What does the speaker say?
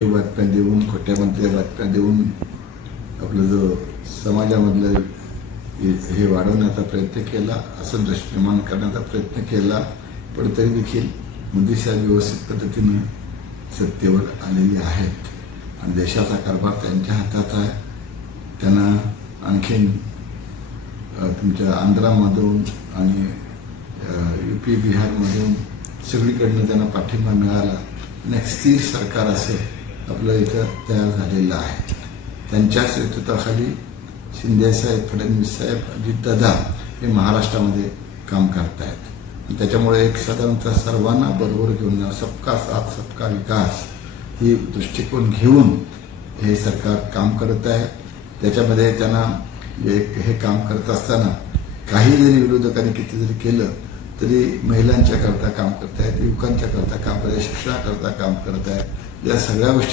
बातम्या देऊन खोट्यामध्ये बातम्या देऊन आपलं जो समाजामधलं हे वाढवण्याचा प्रयत्न केला, असंतोष निर्माण करण्याचा प्रयत्न केला. पण तरी देखील मोदी साहेब व्यवस्थित पद्धतीनं सत्तेवर आलेली आहेत आणि देशाचा कारभार त्यांच्या हातात आहे. त्यांना आणखीन तुमच्या आंध्रामधून आणि UP बिहारमधून सगळीकडनं त्यांना पाठिंबा मिळाला आणि एक स्थिर सरकार असं आपलं इथं तयार झालेलं आहे. त्यांच्याच नेतृत्वाखाली शिंदेसाहेब, फडणवीस साहेब, अजितदादा हे महाराष्ट्रामध्ये काम करतायत. त्याच्यामुळे एक साधारणतः सर्वांना बरोबर घेऊन सबका साथ सबका विकास ही दृष्टिकोन घेऊन हे सरकार काम करत आहे. त्याच्यामध्ये त्यांना हे काम करत असताना काही जरी विरोधकांनी किती जरी केलं तरी महिलांच्या करता काम करतायत, युवकांच्या करता काम करत आहेत, शिक्षणाकरता काम करत आहेत. या सगळ्या गोष्टी